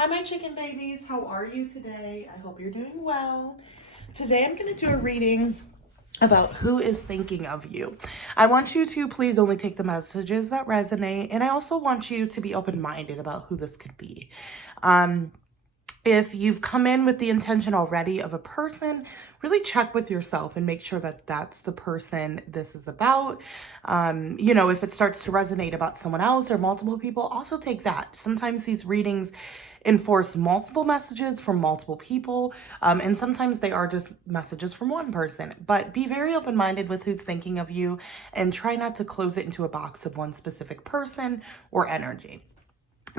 Hi, my chicken babies. How are you today? I hope you're doing well. Today I'm going to do a reading about who is thinking of you. I want you to please only take the messages that resonate, and I also want you to be open-minded about who this could be. If you've come in with the intention already of a person, really check with yourself and make sure that that's the person this is about. If it starts to resonate about someone else or multiple people, also take that. Sometimes these readings enforce multiple messages from multiple people, and sometimes they are just messages from one person. But be very open-minded with who's thinking of you and try not to close it into a box of one specific person or energy.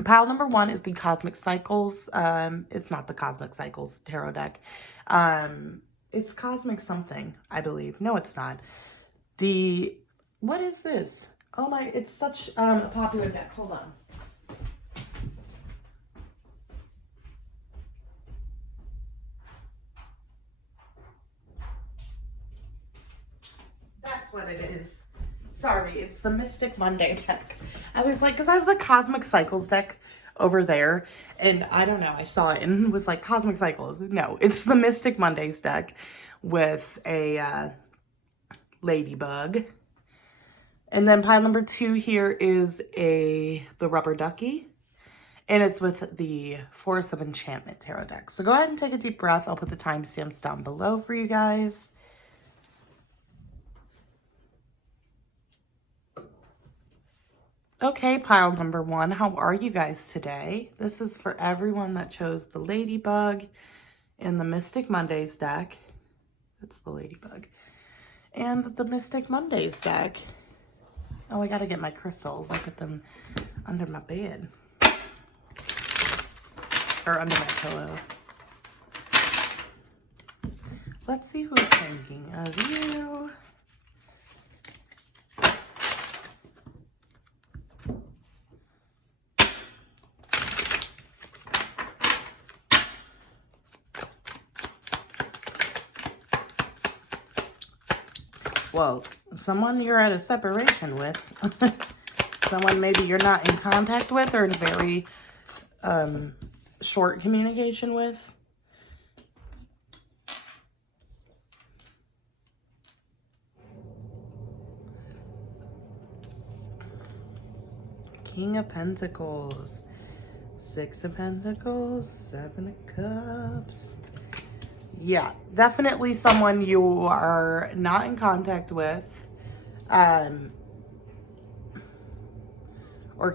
Pile number 1 is the Cosmic Cycles. It's not the Cosmic Cycles tarot deck. It's Cosmic something, I believe. No, it's not. What is this? Oh my, it's such a popular deck. Hold on. That's what it is. Sorry, it's the Mystic Monday deck. I was like, because I have the Cosmic Cycles deck over there, and I don't know, I saw it and was like, Cosmic Cycles. No, it's the Mystic Mondays deck with a ladybug. And then pile number 2 here is the rubber ducky, and it's with the Forest of Enchantment tarot deck. So go ahead and take a deep breath. I'll put the timestamps down below for you guys. Okay, pile number 1, how are you guys today? This is for everyone that chose the Ladybug in the Mystic Mondays deck. That's the Ladybug. And the Mystic Mondays deck. Oh, I gotta get my crystals. I put them under my bed. Or under my pillow. Let's see who's thinking of you. Well, someone you're at a separation with, someone maybe you're not in contact with or in very short communication with. King of Pentacles, 6 of Pentacles, 7 of Cups. Yeah, definitely someone you are not in contact with, or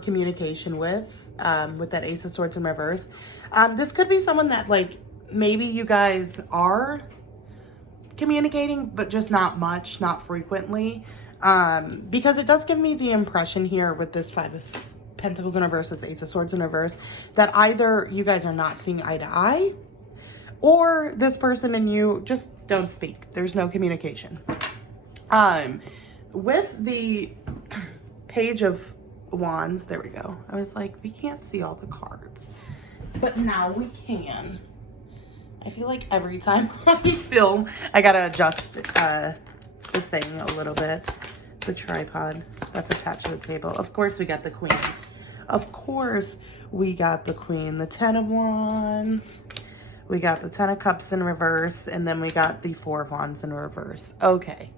communication with that Ace of Swords in reverse. This could be someone that, like, maybe you guys are communicating, but just not much, not frequently. Because it does give me the impression here with this 5 of Pentacles in reverse, this Ace of Swords in reverse, that either you guys are not seeing eye to eye, or this person and you just don't speak. There's no communication. With the Page of Wands, there we go. I was like, we can't see all the cards, but now we can. I feel like every time I film, I gotta adjust the thing a little bit. The tripod that's attached to the table. Of course, we got the Queen. Of course, we got the Queen. The 10 of Wands. We got the 10 of Cups in reverse, and then we got the 4 of Wands in reverse. Okay.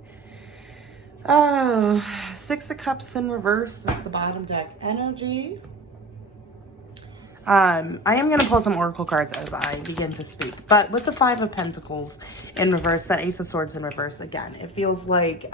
Oh, 6 of Cups in reverse is the bottom deck energy. I am going to pull some oracle cards as I begin to speak. But with the 5 of Pentacles in reverse, that Ace of Swords in reverse, again, it feels like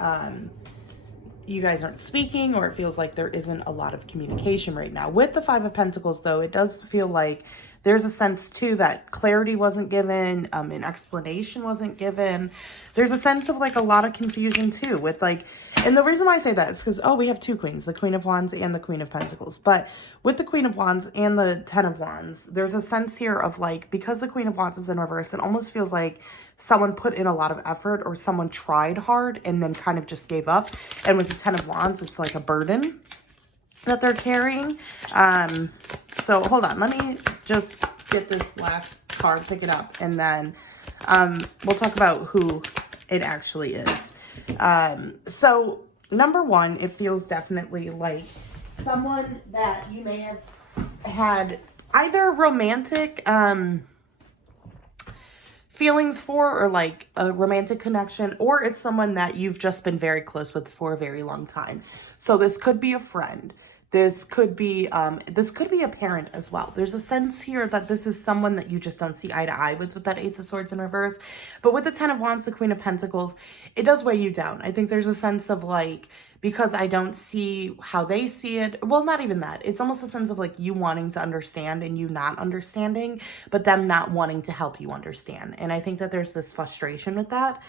you guys aren't speaking, or it feels like there isn't a lot of communication right now. With the 5 of Pentacles, though, it does feel like there's a sense, too, that clarity wasn't given, an explanation wasn't given. There's a sense of, like, a lot of confusion, too, with, like, and the reason why I say that is because, we have 2 queens, the Queen of Wands and the Queen of Pentacles. But with the Queen of Wands and the 10 of Wands, there's a sense here of, like, because the Queen of Wands is in reverse, it almost feels like someone put in a lot of effort, or someone tried hard and then kind of just gave up. And with the 10 of Wands, it's like a burden that they're carrying. So hold on, let me just get this last card, pick it up, and then we'll talk about who it actually is. So number 1, it feels definitely like someone that you may have had either romantic feelings for, or like a romantic connection, or it's someone that you've just been very close with for a very long time. So this could be a friend. This could be a parent as well. There's a sense here that this is someone that you just don't see eye to eye with that Ace of Swords in reverse. But with the Ten of Wands, the Queen of Pentacles, it does weigh you down. I think there's a sense of like, because I don't see how they see it. Well, not even that. It's almost a sense of like you wanting to understand and you not understanding, but them not wanting to help you understand. And I think that there's this frustration with that.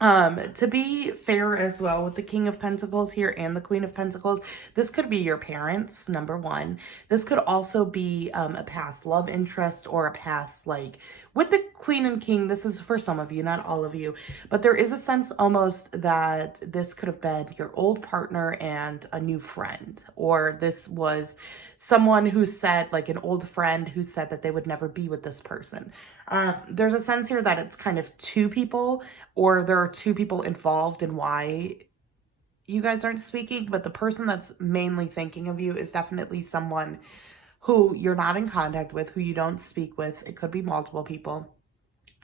To be fair as well with the King of Pentacles here and the Queen of Pentacles, this could be your parents, number one. This could also be a past love interest or a past, like, with the Queen and King, this is for some of you, not all of you, but there is a sense almost that this could have been your old partner and a new friend, or this was someone who said, like an old friend who said that they would never be with this person. There's a sense here that it's kind of two people, or there are two people involved in why you guys aren't speaking, but the person that's mainly thinking of you is definitely someone who you're not in contact with, who you don't speak with. It could be multiple people.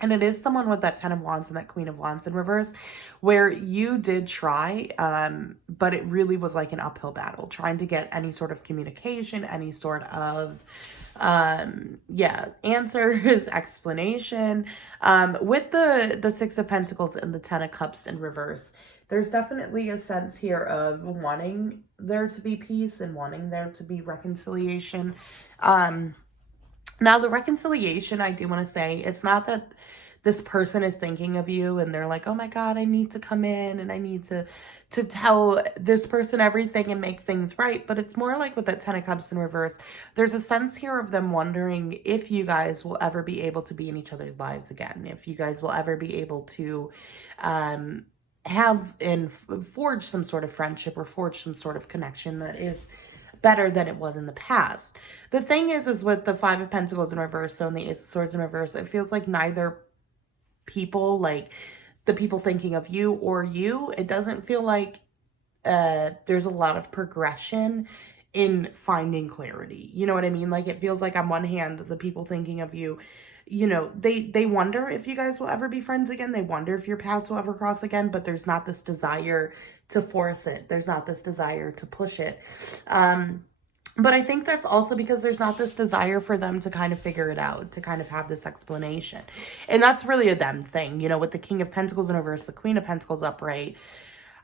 And it is someone with that Ten of Wands and that Queen of Wands in reverse, where you did try, but it really was like an uphill battle, trying to get any sort of communication, any sort of, answers, explanation. With the Six of Pentacles and the Ten of Cups in reverse, there's definitely a sense here of wanting there to be peace and wanting there to be reconciliation. Now, the reconciliation, I do want to say, it's not that this person is thinking of you and they're like, oh my God, I need to come in and I need to tell this person everything and make things right. But it's more like with that Ten of Cups in reverse, there's a sense here of them wondering if you guys will ever be able to be in each other's lives again, if you guys will ever be able to have and forge some sort of friendship or forge some sort of connection that is better than it was in the past. The thing is with the Five of Pentacles in reverse, so in the Ace of Swords in reverse, it feels like neither people, like the people thinking of you or you, it doesn't feel like there's a lot of progression in finding clarity. You know what I mean? Like, it feels like on one hand, the people thinking of you, you know, they wonder if you guys will ever be friends again. They wonder if your paths will ever cross again, but there's not this desire to force it. There's not this desire to push it. But I think that's also because there's not this desire for them to kind of figure it out, to kind of have this explanation. And that's really a them thing, you know, with the King of Pentacles in reverse, the Queen of Pentacles upright.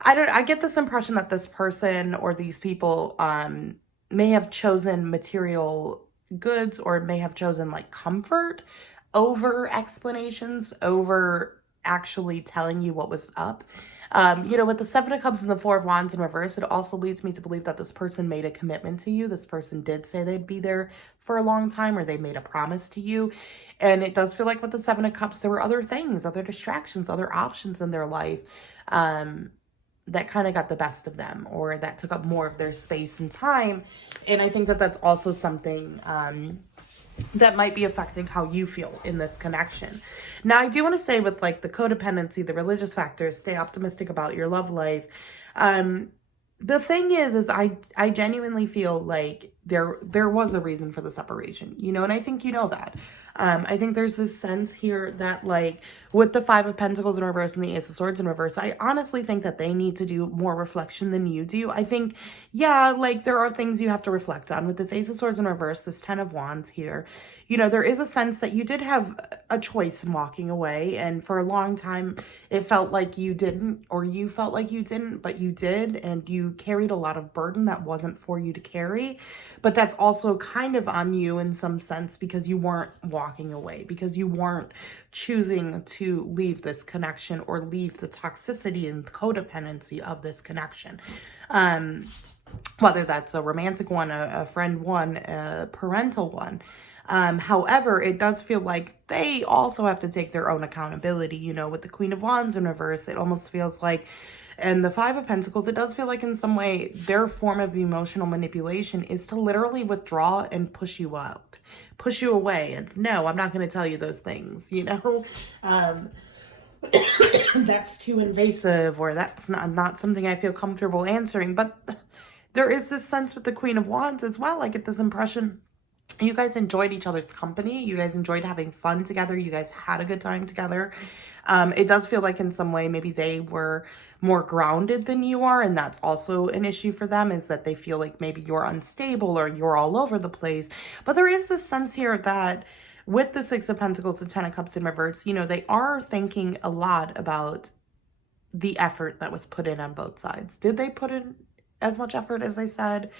I get this impression that this person or these people may have chosen material goods, or may have chosen like comfort over explanations, over actually telling you what was up. You know, with the Seven of Cups and the Four of Wands in reverse, it also leads me to believe that this person made a commitment to you. This person did say they'd be there for a long time, or they made a promise to you. And it does feel like with the Seven of Cups, there were other things, other distractions, other options in their life that kind of got the best of them, or that took up more of their space and time. And I think that that's also something that might be affecting how you feel in this connection. Now, I do want to say with like the codependency, the religious factors, stay optimistic about your love life. The thing is I genuinely feel like there was a reason for the separation, you know, and I think you know that. I think there's this sense here that, like, with the Five of Pentacles in reverse and the Ace of Swords in reverse, I honestly think that they need to do more reflection than you do. I think, yeah, like, there are things you have to reflect on. With this Ace of Swords in reverse, this Ten of Wands here, you know, there is a sense that you did have a choice in walking away. And for a long time, it felt like you didn't, or you felt like you didn't, but you did. And you carried a lot of burden that wasn't for you to carry. But that's also kind of on you in some sense, because you weren't walking away, because you weren't choosing to leave this connection or leave the toxicity and codependency of this connection. Whether that's a romantic one, a friend one, a parental one. However, it does feel like they also have to take their own accountability. You know, with the Queen of Wands in reverse, it almost feels like, and the Five of Pentacles, it does feel like in some way their form of emotional manipulation is to literally withdraw and push you out, push you away. And no, I'm not going to tell you those things, you know, that's too invasive, or that's not something I feel comfortable answering. But there is this sense with the Queen of Wands as well. I get this impression you guys enjoyed each other's company. You guys enjoyed having fun together. You guys had a good time together. It does feel like in some way maybe they were more grounded than you are, and that's also an issue for them, is that they feel like maybe you're unstable or you're all over the place. But there is this sense here that with the Six of Pentacles and Ten of Cups in reverse, you know, they are thinking a lot about the effort that was put in on both sides. Did they put in as much effort as they said?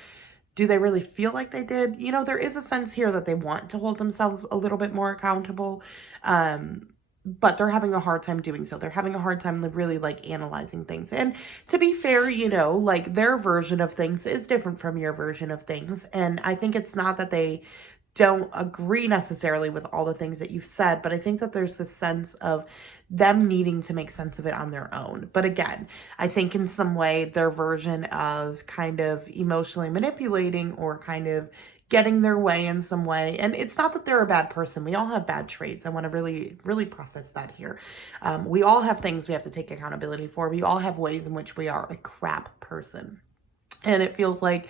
Do they really feel like they did? You know, there is a sense here that they want to hold themselves a little bit more accountable, but they're having a hard time doing so. They're having a hard time really like analyzing things. And to be fair, you know, like their version of things is different from your version of things. And I think it's not that they don't agree necessarily with all the things that you've said, but I think that there's this sense of them needing to make sense of it on their own. But again, I think in some way their version of kind of emotionally manipulating or kind of getting their way in some way. And it's not that they're a bad person. We all have bad traits. I want to really preface that here. We all have things we have to take accountability for. We all have ways in which we are a crap person. And it feels like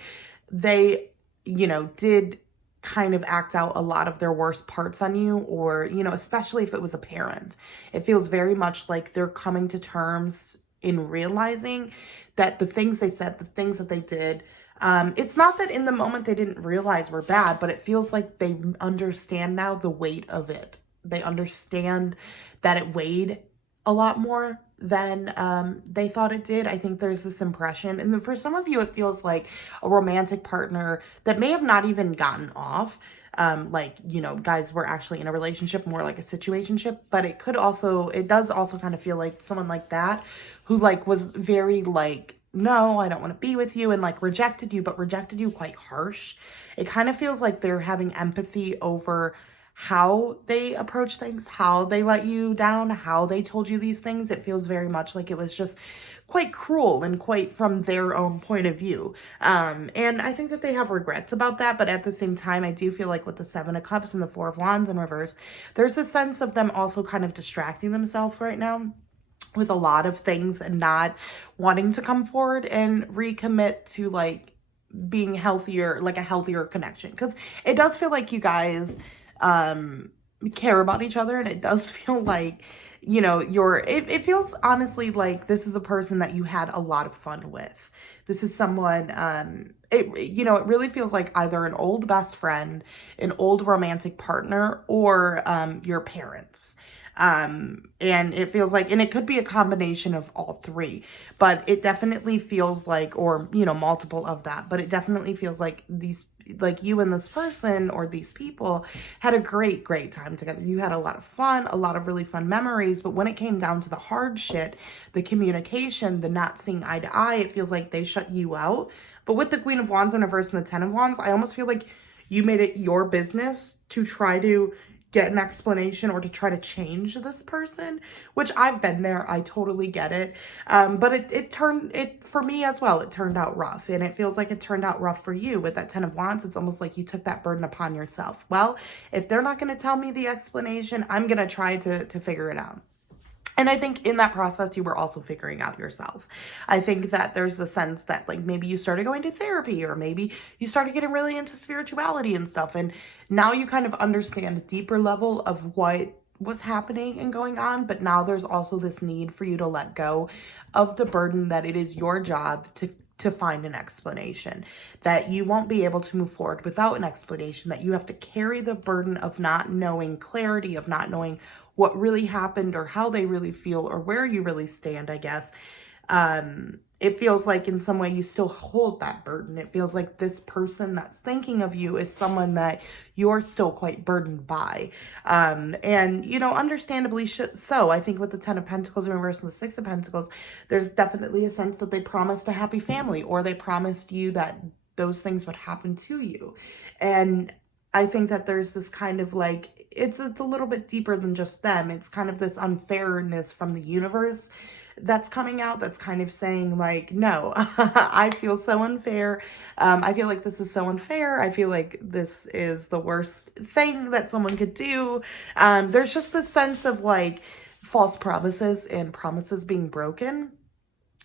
they, you know, did kind of act out a lot of their worst parts on you, or, you know, especially if it was a parent. It feels very much like they're coming to terms in realizing that the things they said, the things that they did, it's not that in the moment they didn't realize were bad, but it feels like they understand now the weight of it. They understand that it weighed a lot more than they thought it did. I think there's this impression, and then for some of you it feels like a romantic partner that may have not even gotten off, like, you know, guys were actually in a relationship, more like a situationship, but it does also kind of feel like someone like that who like was very like, no, I don't want to be with you, and like rejected you, but rejected you quite harsh. It kind of feels like they're having empathy over how they approach things, how they let you down, how they told you these things. It feels very much like it was just quite cruel and quite from their own point of view. And I think that they have regrets about that, but at the same time, I do feel like with the Seven of Cups and the Four of Wands in reverse, there's a sense of them also kind of distracting themselves right now with a lot of things and not wanting to come forward and recommit to like being healthier, like a healthier connection. Because it does feel like you guys care about each other, and it does feel like, you know, it feels honestly like this is a person that you had a lot of fun with. This is someone, you know, it really feels like either an old best friend, an old romantic partner, or your parents. And it feels like, and it could be a combination of all three, but it definitely feels like, or, you know, multiple of that, but it definitely feels like like you and this person or these people had a great time together. You had a lot of fun, a lot of really fun memories, but when it came down to the hard shit, the communication, the not seeing eye to eye, it feels like they shut you out. But with the Queen of Wands in reverse and the Ten of Wands, I almost feel like you made it your business to try to get an explanation or to try to change this person, which I've been there. I totally get it. But it for me as well, it turned out rough, and it feels like it turned out rough for you with that Ten of Wands. It's almost like you took that burden upon yourself. Well, if they're not going to tell me the explanation, I'm going to try to figure it out. And I think in that process, you were also figuring out yourself. I think that there's a sense that like maybe you started going to therapy, or maybe you started getting really into spirituality and stuff. And now you kind of understand a deeper level of what was happening and going on. But now there's also this need for you to let go of the burden that it is your job to find an explanation, that you won't be able to move forward without an explanation, that you have to carry the burden of not knowing clarity, of not knowing what really happened or how they really feel or where you really stand, I guess. It feels like in some way you still hold that burden. It feels like this person that's thinking of you is someone that you're still quite burdened by. And, you know, understandably so. I think with the Ten of Pentacles in reverse and the Six of Pentacles, there's definitely a sense that they promised a happy family, or they promised you that those things would happen to you. And I think that there's this kind of like, it's a little bit deeper than just them. It's kind of this unfairness from the universe that's coming out, that's kind of saying like, no, I feel so unfair. I feel like this is so unfair. I feel like this is the worst thing that someone could do. There's just this sense of like false promises and promises being broken.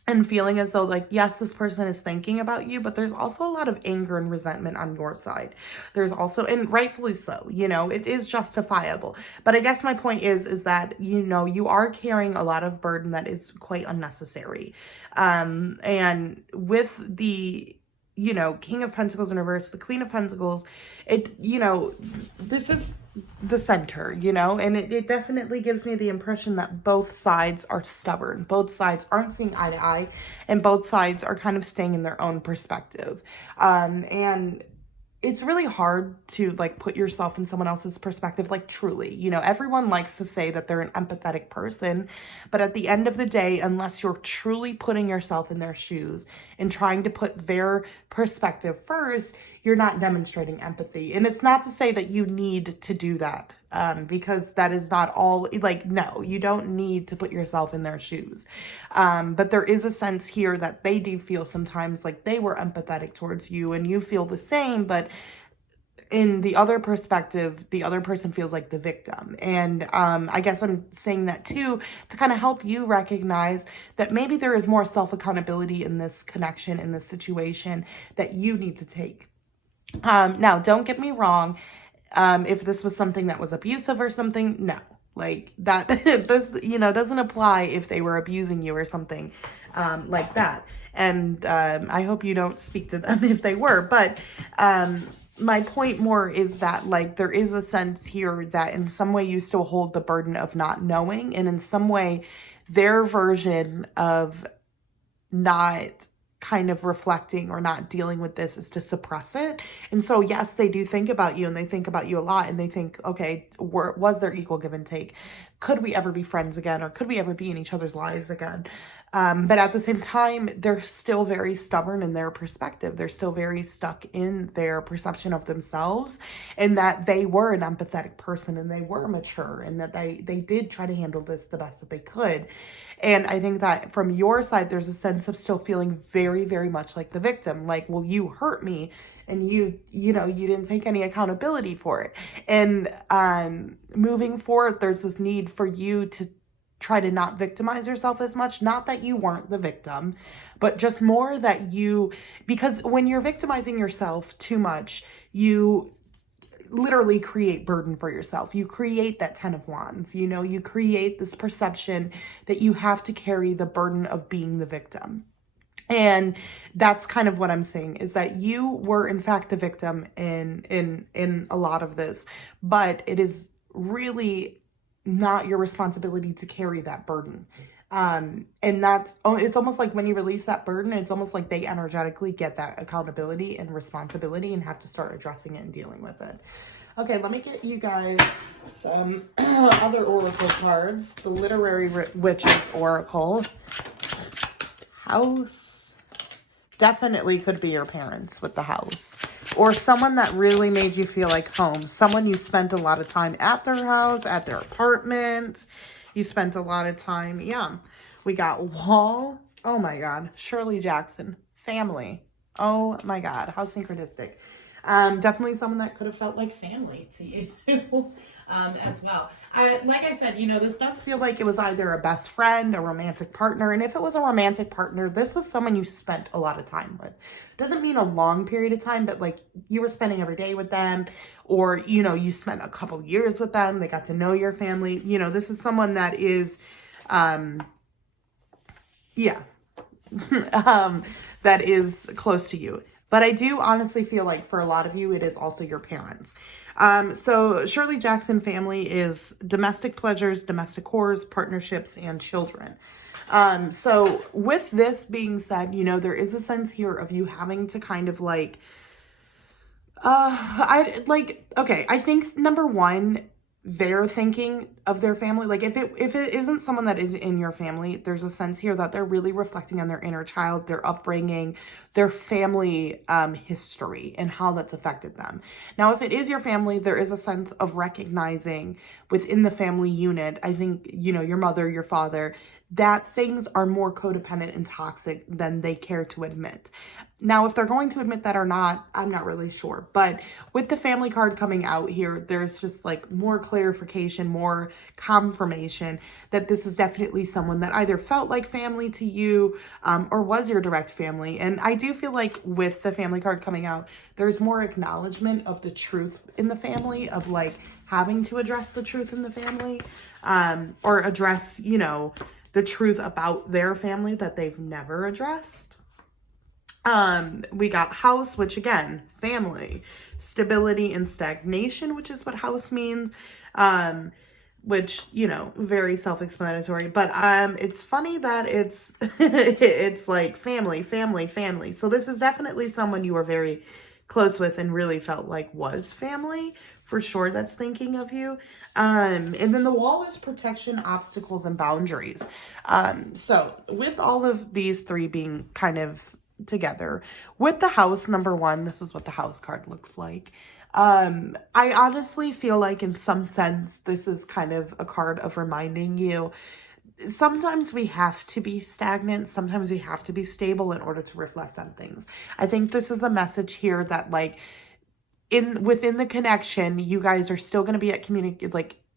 and feeling as though like, yes, this person is thinking about you, but there's also a lot of anger and resentment on your side. There's also, and rightfully so, you know, it is justifiable. But I guess my point is that, you know, you are carrying a lot of burden that is quite unnecessary. And with the, you know, King of Pentacles in reverse, the Queen of Pentacles, it, you know, this is the center, you know, and it definitely gives me the impression that both sides are stubborn. Both sides aren't seeing eye to eye, and both sides are kind of staying in their own perspective. And it's really hard to like put yourself in someone else's perspective, like truly, you know, everyone likes to say that they're an empathetic person, but at the end of the day, unless you're truly putting yourself in their shoes and trying to put their perspective first, you're not demonstrating empathy. And it's not to say that you need to do that, because that is not all, like, no, you don't need to put yourself in their shoes. But there is a sense here that they do feel sometimes like they were empathetic towards you and you feel the same, but in the other perspective, the other person feels like the victim. And I guess I'm saying that too, to kind of help you recognize that maybe there is more self-accountability in this connection, in this situation, that you need to take. Now, don't get me wrong. If this was something that was abusive or something, no, like that, this, you know, doesn't apply if they were abusing you or something, like that. And, I hope you don't speak to them if they were, but, my point more is that like there is a sense here that in some way you still hold the burden of not knowing, and in some way their version of not kind of reflecting or not dealing with this is to suppress it. And so yes, they do think about you, and they think about you a lot, and they think, okay, was there equal give and take? Could we ever be friends again, or could we ever be in each other's lives again? But at the same time, they're still very stubborn in their perspective. They're still very stuck in their perception of themselves, and that they were an empathetic person, and they were mature, and that they did try to handle this the best that they could. And I think that from your side, there's a sense of still feeling very, very much like the victim. Like, well, you hurt me, and you know, you didn't take any accountability for it. And moving forward, there's this need for you to try to not victimize yourself as much. Not that you weren't the victim, but just more that you, because when you're victimizing yourself too much, you literally create burden for yourself. You create that 10 of Wands, you know, you create this perception that you have to carry the burden of being the victim. And that's kind of what I'm saying, is that you were in fact the victim in a lot of this, but it is really not your responsibility to carry that burden. And that's, it's almost like when you release that burden, it's almost like they energetically get that accountability and responsibility and have to start addressing it and dealing with it. Okay, let me get you guys some other oracle cards. The Literary Witches Oracle. House. Definitely could be your parents with the house. Or someone that really made you feel like home. Someone you spent a lot of time at their house, at their apartment. You spent a lot of time, yeah. We got Wall. Oh my God. Shirley Jackson. Family. Oh my God. How synchronistic. Definitely someone that could have felt like family to you as well. Like I said, you know, this does feel like it was either a best friend, a romantic partner. And if it was a romantic partner, this was someone you spent a lot of time with. Doesn't mean a long period of time, but like you were spending every day with them, or, you know, you spent a couple years with them. They got to know your family. You know, this is someone that is, yeah, that is close to you. But I do honestly feel like for a lot of you, it is also your parents. So Shirley Jackson family is domestic pleasures, domestic horrors, partnerships, and children. So with this being said, you know, there is a sense here of you having to kind of like, okay, I think number one, they're thinking of their family. Like if it isn't someone that is in your family, there's a sense here that they're really reflecting on their inner child, their upbringing, their family history, and how that's affected them. Now, if it is your family, there is a sense of recognizing within the family unit, I think, you know, your mother, your father, that things are more codependent and toxic than they care to admit. Now, if they're going to admit that or not, I'm not really sure. But with the family card coming out here, there's just like more clarification, more confirmation that this is definitely someone that either felt like family to you or was your direct family. And I do feel like with the family card coming out, there's more acknowledgement of the truth in the family, of like having to address the truth in the family or address, you know, the truth about their family that they've never addressed. We got house, which again, family, stability and stagnation, which is what house means. Which, you know, very self-explanatory, but it's funny that it's it's like family. So this is definitely someone you were very close with and really felt like was family for sure, that's thinking of you. And then the wall is protection, obstacles, and boundaries. So with all of these three being kind of together, with the house number one, this is what the house card looks like. I honestly feel like in some sense, this is kind of a card of reminding you, sometimes we have to be stagnant. Sometimes we have to be stable in order to reflect on things. I think this is a message here that like within the connection, you guys are still going to be at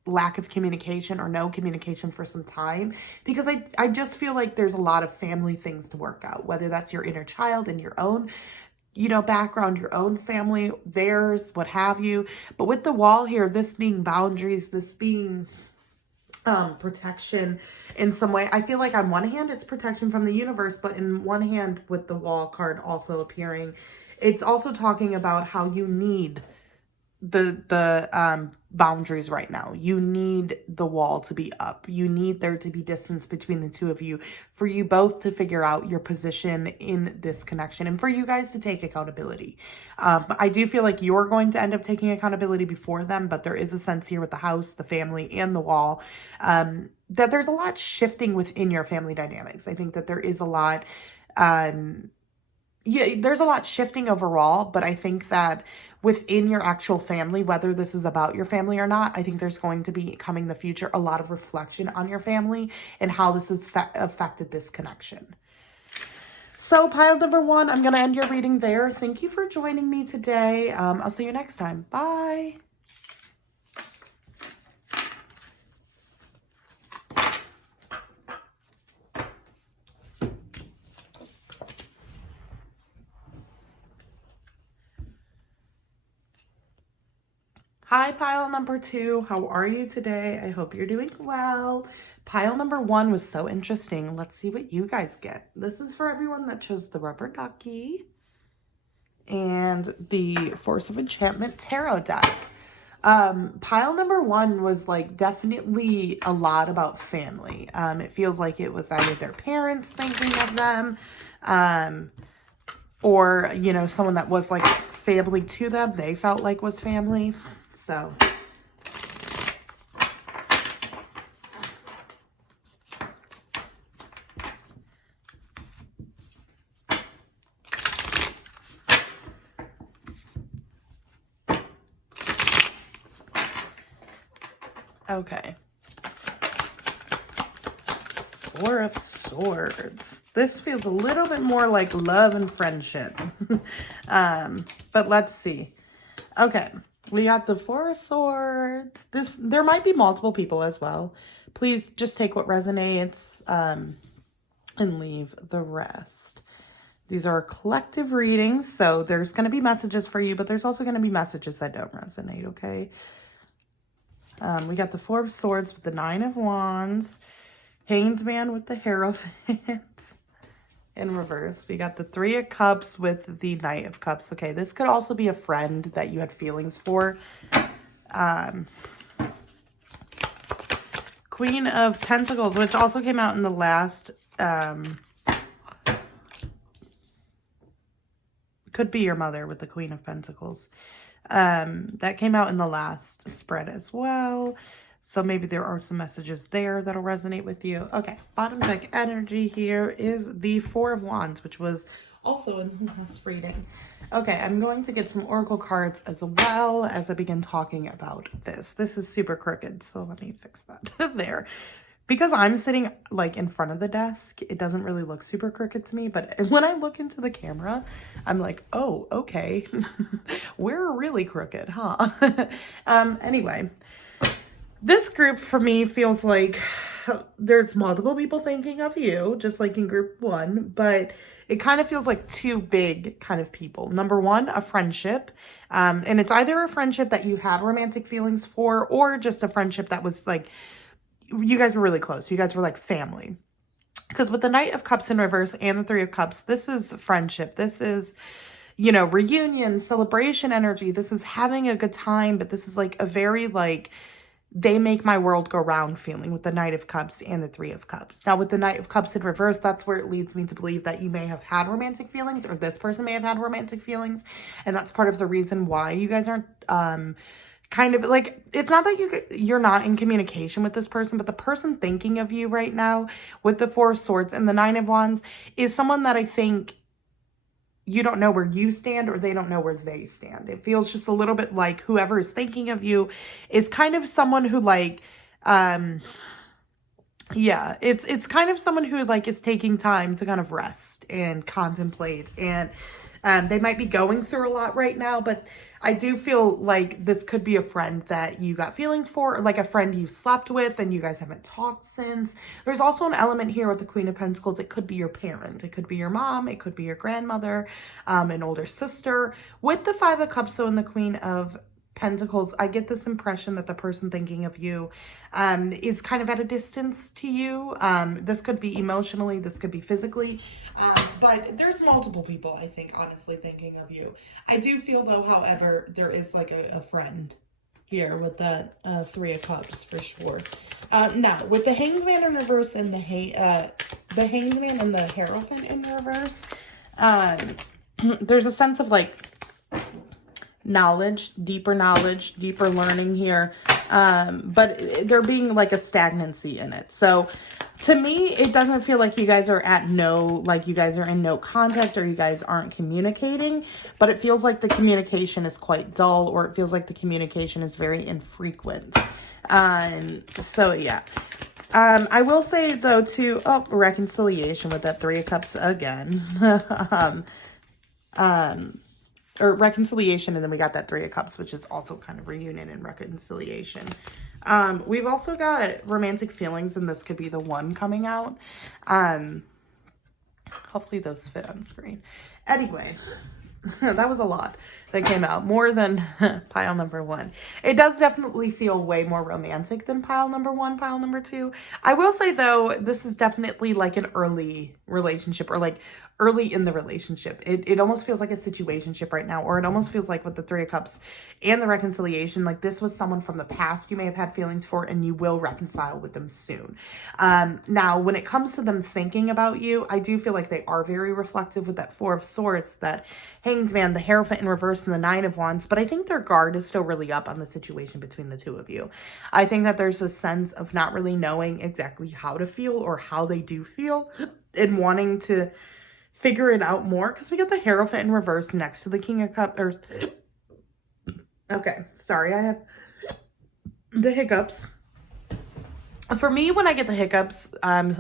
lack of communication or no communication for some time, because I just feel like there's a lot of family things to work out, whether that's your inner child and your own, you know, background, your own family, theirs, what have you. But with the wall here, this being boundaries, this being protection in some way. I feel like on one hand, it's protection from the universe, but in one hand, with the wall card also appearing, it's also talking about how you need the boundaries right now. You need the wall to be up. You need there to be distance between the two of you, for you both to figure out your position in this connection and for you guys to take accountability. I do feel like you're going to end up taking accountability before them, but there is a sense here with the house, the family, and the wall, that there's a lot shifting within your family dynamics. I think that there is a lot, there's a lot shifting overall, but I think that within your actual family, whether this is about your family or not, I think there's going to be coming in the future a lot of reflection on your family and how this has affected this connection. So pile number one, I'm going to end your reading there. Thank you for joining me today. I'll see you next time. Bye. Hi, pile number two. How are you today? I hope you're doing well. Pile number one was so interesting. Let's see what you guys get. This is for everyone that chose the rubber ducky and the Force of Enchantment tarot deck. Pile number one was like definitely a lot about family. It feels like it was either their parents thinking of them, or, you know, someone that was like family to them, they felt like was family. So okay. Four of Swords. This feels a little bit more like love and friendship. But let's see. Okay. We got the Four of Swords. There might be multiple people as well. Please just take what resonates and leave the rest. These are collective readings, so there's going to be messages for you, but there's also going to be messages that don't resonate, okay? We got the Four of Swords with the Nine of Wands, Hanged Man with the Hierophant in reverse. We got the Three of Cups with the Knight of Cups. Okay, this could also be a friend that you had feelings for. Queen of Pentacles, which also came out in the last, could be your mother with the Queen of Pentacles. That came out in the last spread as well. So maybe there are some messages there that'll resonate with you. Okay, bottom deck energy here is the Four of Wands, which was also in the last reading. Okay, I'm going to get some oracle cards as well as I begin talking about this. This is super crooked, so let me fix that there. because I'm sitting like in front of the desk, it doesn't really look super crooked to me. But when I look into the camera, I'm like, oh, okay, we're really crooked, huh? Anyway, this group for me feels like there's multiple people thinking of you, just like in group one, but it kind of feels like two big kind of people. Number one, a friendship. And it's either a friendship that you had romantic feelings for, or just a friendship that was like, you guys were really close. You guys were like family. Because with the Knight of Cups in reverse and the Three of Cups, this is friendship. This is, you know, reunion, celebration energy. This is having a good time, but this is like a very like, they make my world go round feeling with the Knight of Cups and the Three of Cups. Now with the Knight of Cups in reverse, that's where it leads me to believe that you may have had romantic feelings, or this person may have had romantic feelings. And that's part of the reason why you guys aren't, kind of like, it's not that you're not in communication with this person, but the person thinking of you right now with the Four of Swords and the Nine of Wands is someone that I think you don't know where you stand, or they don't know where they stand. It feels just a little bit like whoever is thinking of you is kind of someone who like, yeah, it's kind of someone who like is taking time to kind of rest and contemplate, and they might be going through a lot right now, but I do feel like this could be a friend that you got feelings for, or like a friend you slept with and you guys haven't talked since. There's also an element here with the Queen of Pentacles. It could be your parent. It could be your mom. It could be your grandmother, an older sister. With the Five of Cups, so in the Queen of Pentacles, I get this impression that the person thinking of you is kind of at a distance to you. This could be emotionally, this could be physically, but there's multiple people, I think, honestly thinking of you. I do feel though, however, there is like a friend here with the Three of Cups for sure. Now with the Hanged Man in reverse and the Hanged Man and the Hierophant in reverse, there's a sense of like knowledge, deeper learning here, but there being like a stagnancy in it. So to me, it doesn't feel like you guys are you guys are in no contact, or you guys aren't communicating, but it feels like the communication is quite dull, or it feels like the communication is very infrequent. So yeah. I will say though too, reconciliation with that Three of Cups again. Or reconciliation, and then we got that Three of Cups, which is also kind of reunion and reconciliation. We've also got romantic feelings, and this could be the one coming out. Hopefully those fit on screen. Anyway, that was a lot that came out, more than pile number one. It does definitely feel way more romantic than pile number one, pile number two. I will say though, this is definitely like an early relationship, or like early in the relationship. It almost feels like a situationship right now, or it almost feels like with the Three of Cups and the reconciliation, like this was someone from the past you may have had feelings for, and you will reconcile with them soon. Now, when it comes to them thinking about you, I do feel like they are very reflective with that Four of Swords, that Hanged Man, the Hierophant in reverse, and the Nine of Wands, but I think their guard is still really up on the situation between the two of you. I think that there's a sense of not really knowing exactly how to feel, or how they do feel, and wanting to figure it out more, because we got the Hierophant in reverse next to the King of Cups. Okay, sorry, I have the hiccups. For me, when I get the hiccups,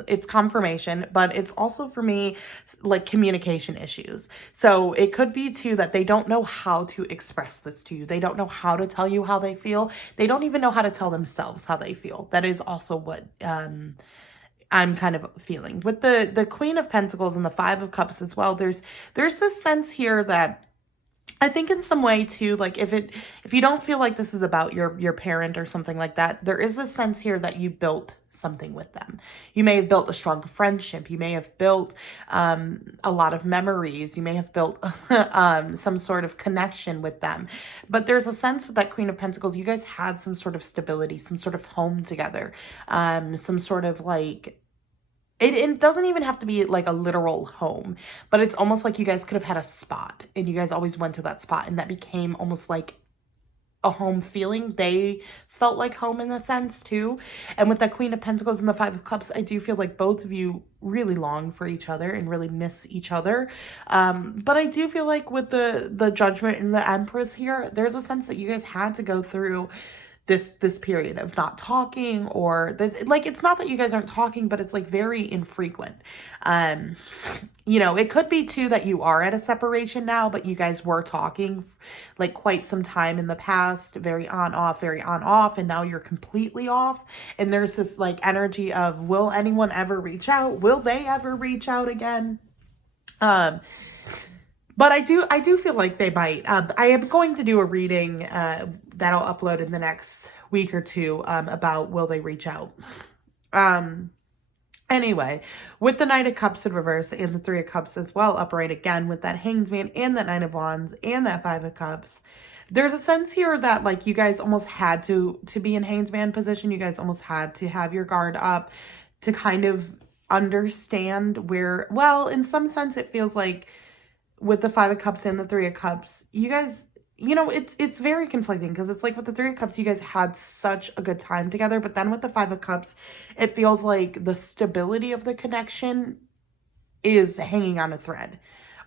it's confirmation, but it's also for me like communication issues. So it could be too that they don't know how to express this to you. They don't know how to tell you how they feel. They don't even know how to tell themselves how they feel. That is also what I'm kind of feeling with the Queen of Pentacles and the Five of Cups as well. There's this sense here that I think in some way too, like if you don't feel like this is about your parent or something like that, there is a sense here that you built something with them. You may have built a strong friendship. You may have built a lot of memories. You may have built some sort of connection with them. But there's a sense with that Queen of Pentacles, you guys had some sort of stability, some sort of home together, some sort of like, it doesn't even have to be like a literal home, but it's almost like you guys could have had a spot, and you guys always went to that spot, and that became almost like a home feeling. They felt like home in a sense too. And with that Queen of Pentacles and the Five of Cups, I do feel like both of you really long for each other and really miss each other. But I do feel like with the Judgment and the Empress here, there's a sense that you guys had to go through this period of not talking, or this, like, it's not that you guys aren't talking, but it's like very infrequent. It could be too that you are at a separation now, but you guys were talking like quite some time in the past, very on off, and now you're completely off. And there's this like energy of, will anyone ever reach out? Will they ever reach out again? But I do feel like they might. I am going to do a reading that I'll upload in the next week or two about will they reach out. Anyway, with the Knight of Cups in reverse and the Three of Cups as well upright again, with that Hanged Man and that Nine of Wands and that Five of Cups, there's a sense here that like you guys almost had to be in Hanged Man position. You guys almost had to have your guard up to kind of understand where, well, in some sense it feels like with the Five of Cups and the Three of Cups, you guys, it's very conflicting, because it's like with the Three of Cups, you guys had such a good time together, but then with the Five of Cups, it feels like the stability of the connection is hanging on a thread,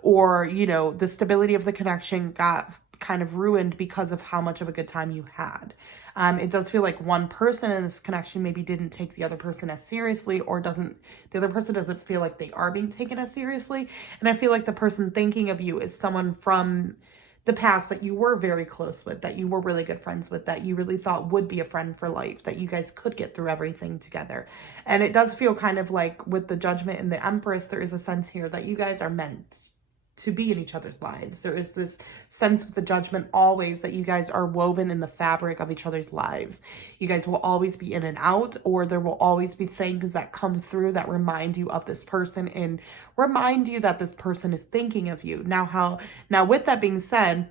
or, the stability of the connection got kind of ruined because of how much of a good time you had. It does feel like one person in this connection maybe didn't take the other person as seriously, or the other person doesn't feel like they are being taken as seriously. And I feel like the person thinking of you is someone from the past that you were very close with, that you were really good friends with, that you really thought would be a friend for life, that you guys could get through everything together. And it does feel kind of like with the Judgment and the Empress, there is a sense here that you guys are meant to be in each other's lives. There is this sense of the Judgment always that you guys are woven in the fabric of each other's lives. You guys will always be in and out, or there will always be things that come through that remind you of this person and remind you that this person is thinking of you. Now with that being said,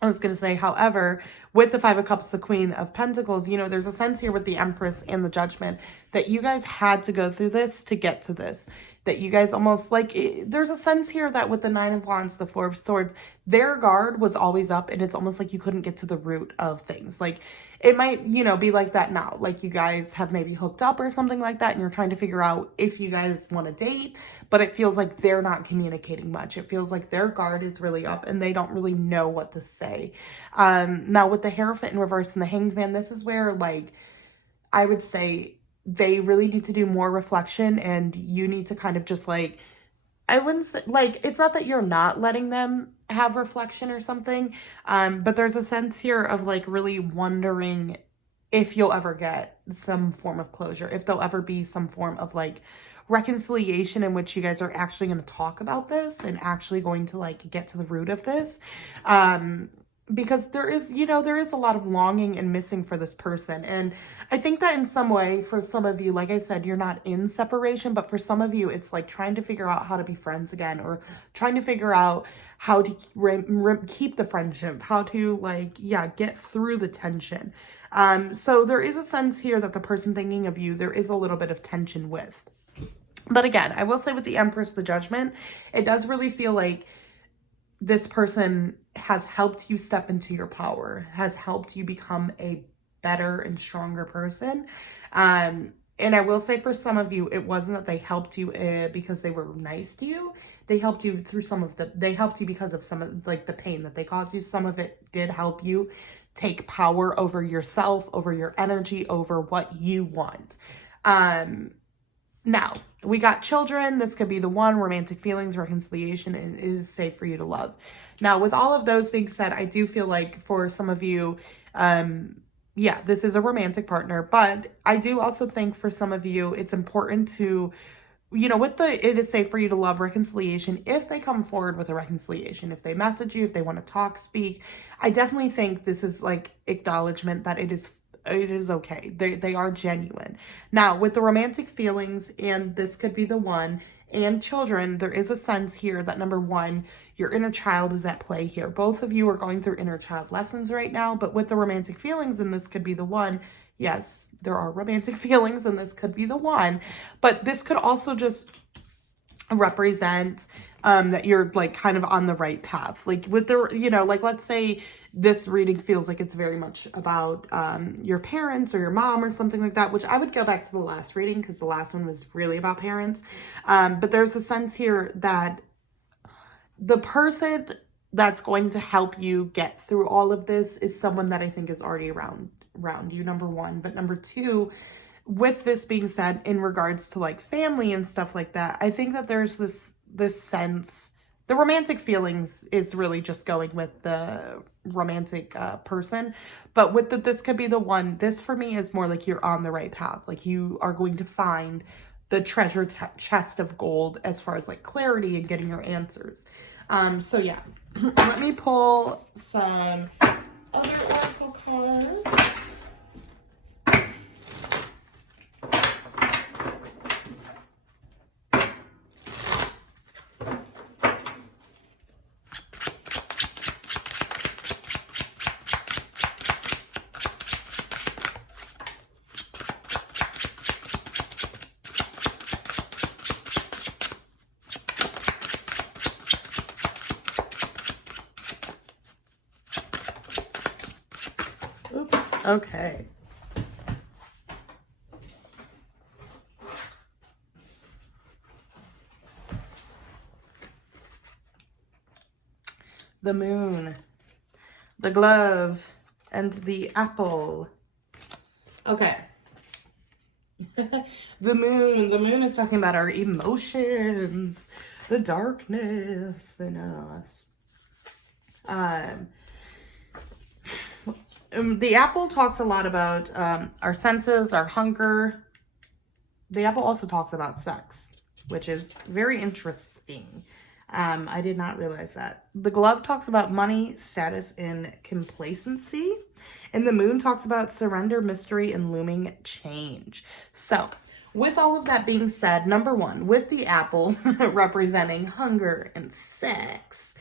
I was going to say, however, with the Five of Cups, the Queen of Pentacles, there's a sense here with the Empress and the Judgment that you guys had to go through this to get to this. That you guys almost like, there's a sense here that with the Nine of Wands, the Four of Swords, their guard was always up, and it's almost like you couldn't get to the root of things. Like it might, be like that now. Like you guys have maybe hooked up or something like that, and you're trying to figure out if you guys want to date, but it feels like they're not communicating much. It feels like their guard is really up and they don't really know what to say. Now with the Hierophant in reverse and the Hanged Man, this is where like, I would say, they really need to do more reflection, and you need to kind of just like, I wouldn't say, like, it's not that you're not letting them have reflection or something, but there's a sense here of like really wondering if you'll ever get some form of closure, if there'll ever be some form of like reconciliation in which you guys are actually going to talk about this and actually going to like get to the root of this. Because there is a lot of longing and missing for this person. And I think that in some way, for some of you, like I said, you're not in separation, but for some of you, it's like trying to figure out how to be friends again, or trying to figure out how to keep the friendship, how to like, get through the tension. So there is a sense here that the person thinking of you, there is a little bit of tension with. But again, I will say with the Empress, the Judgment, it does really feel like this person has helped you step into your power, has helped you become a better and stronger person. And I will say for some of you, it wasn't that they helped you because they were nice to you. They helped you through they helped you because of some of like the pain that they caused you. Some of it did help you take power over yourself, over your energy, over what you want. Now, we got children. This could be the one, romantic feelings, reconciliation, and it is safe for you to love. Now, with all of those being said, I do feel like for some of you, this is a romantic partner, but I do also think for some of you, it's important to, with the it is safe for you to love reconciliation, if they come forward with a reconciliation, if they message you, if they want to talk, speak, I definitely think this is like acknowledgement that it is okay. They are genuine. Now, with the romantic feelings, and this could be the one, and children, there is a sense here that number one, your inner child is at play here. Both of you are going through inner child lessons right now, but with the romantic feelings, and this could be the one, yes, there are romantic feelings, and this could be the one, but this could also just represent that you're like kind of on the right path. Like with the, like let's say this reading feels like it's very much about your parents or your mom or something like that, which I would go back to the last reading because the last one was really about parents. But there's a sense here that the person that's going to help you get through all of this is someone that I think is already around around you, number one. But number two, with this being said, in regards to like family and stuff like that, I think that there's this sense, the romantic feelings is really just going with the romantic person. But with this could be the one, this for me is more like you're on the right path. Like you are going to find the treasure chest of gold as far as like clarity and getting your answers. So yeah, let me pull some other oracle cards. Oops, okay. The moon, the glove, and the apple. Okay. The moon is talking about our emotions, the darkness in us. The apple talks a lot about our senses, our hunger. The apple also talks about sex, which is very interesting. I did not realize that. The glove talks about money, status, and complacency. And the moon talks about surrender, mystery, and looming change. So, with all of that being said, number one, with the apple representing hunger and sex,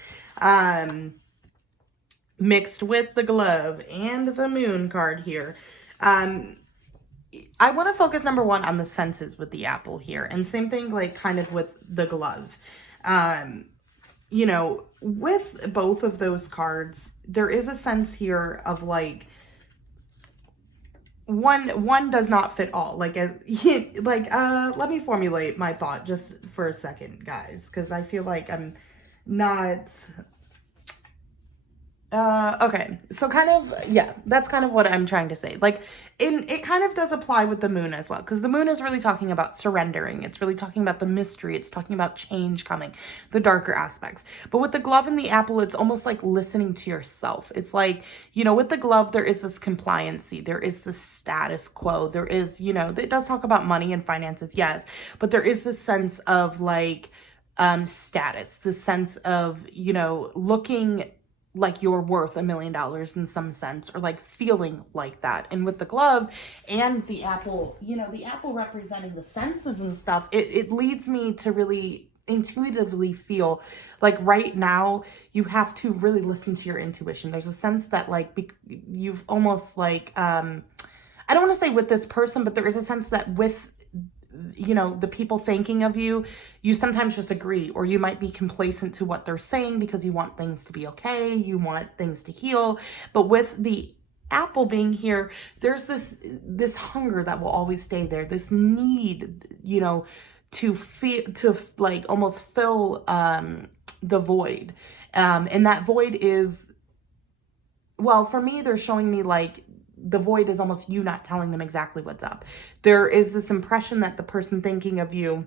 mixed with the glove and the moon card here, I want to focus number one on the senses with the apple here, and same thing like kind of with the glove. You know, with both of those cards, there is a sense here of like one does not fit all. Like as let me formulate my thought just for a second, guys, because I feel like I'm not okay, so kind of, yeah, that's kind of what I'm trying to say. Like, it kind of does apply with the moon as well, because the moon is really talking about surrendering. It's really talking about the mystery. It's talking about change coming, the darker aspects. But with the glove and the apple, it's almost like listening to yourself. It's like, you know, with the glove, there is this compliancy. There is this status quo. There is, you know, it does talk about money and finances, yes, but there is this sense of like, status, the sense of, you know, looking like you're worth $1 million in some sense, or like feeling like that. And with the glove and the apple, you know, the apple representing the senses and stuff, it leads me to really intuitively feel like right now you have to really listen to your intuition. There's a sense that like you've almost like, I don't want to say with this person, but there is a sense that with, you know, the people thinking of you, you sometimes just agree, or you might be complacent to what they're saying because you want things to be okay, you want things to heal. But with the apple being here, there's this hunger that will always stay there, this need, you know, to feel, to like almost fill the void, and that void is, well, for me, they're showing me like the void is almost you not telling them exactly what's up. There is this impression that the person thinking of you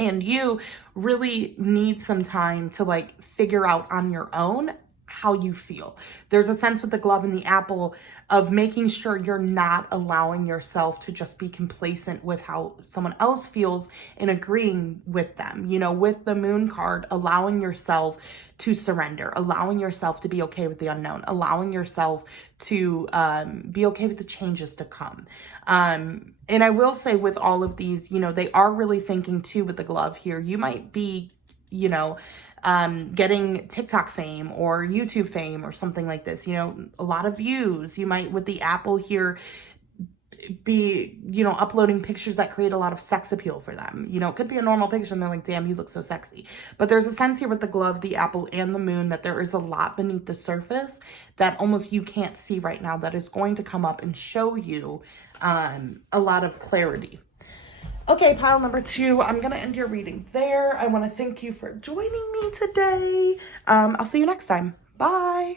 and you really need some time to like figure out on your own how you feel. There's a sense with the glove and the apple of making sure you're not allowing yourself to just be complacent with how someone else feels and agreeing with them. You know, with the moon card, allowing yourself to surrender, allowing yourself to be okay with the unknown, allowing yourself to be okay with the changes to come. And I will say with all of these, you know, they are really thinking too with the glove here. You might be, you know, getting TikTok fame or YouTube fame or something like this, you know, a lot of views. You might, with the apple here, be, you know, uploading pictures that create a lot of sex appeal for them. You know, it could be a normal picture and they're like, damn, you look so sexy. But there's a sense here with the glove, the apple, and the moon that there is a lot beneath the surface that almost you can't see right now that is going to come up and show you a lot of clarity. Okay, pile number 2, I'm going to end your reading there. I want to thank you for joining me today. I'll see you next time. Bye.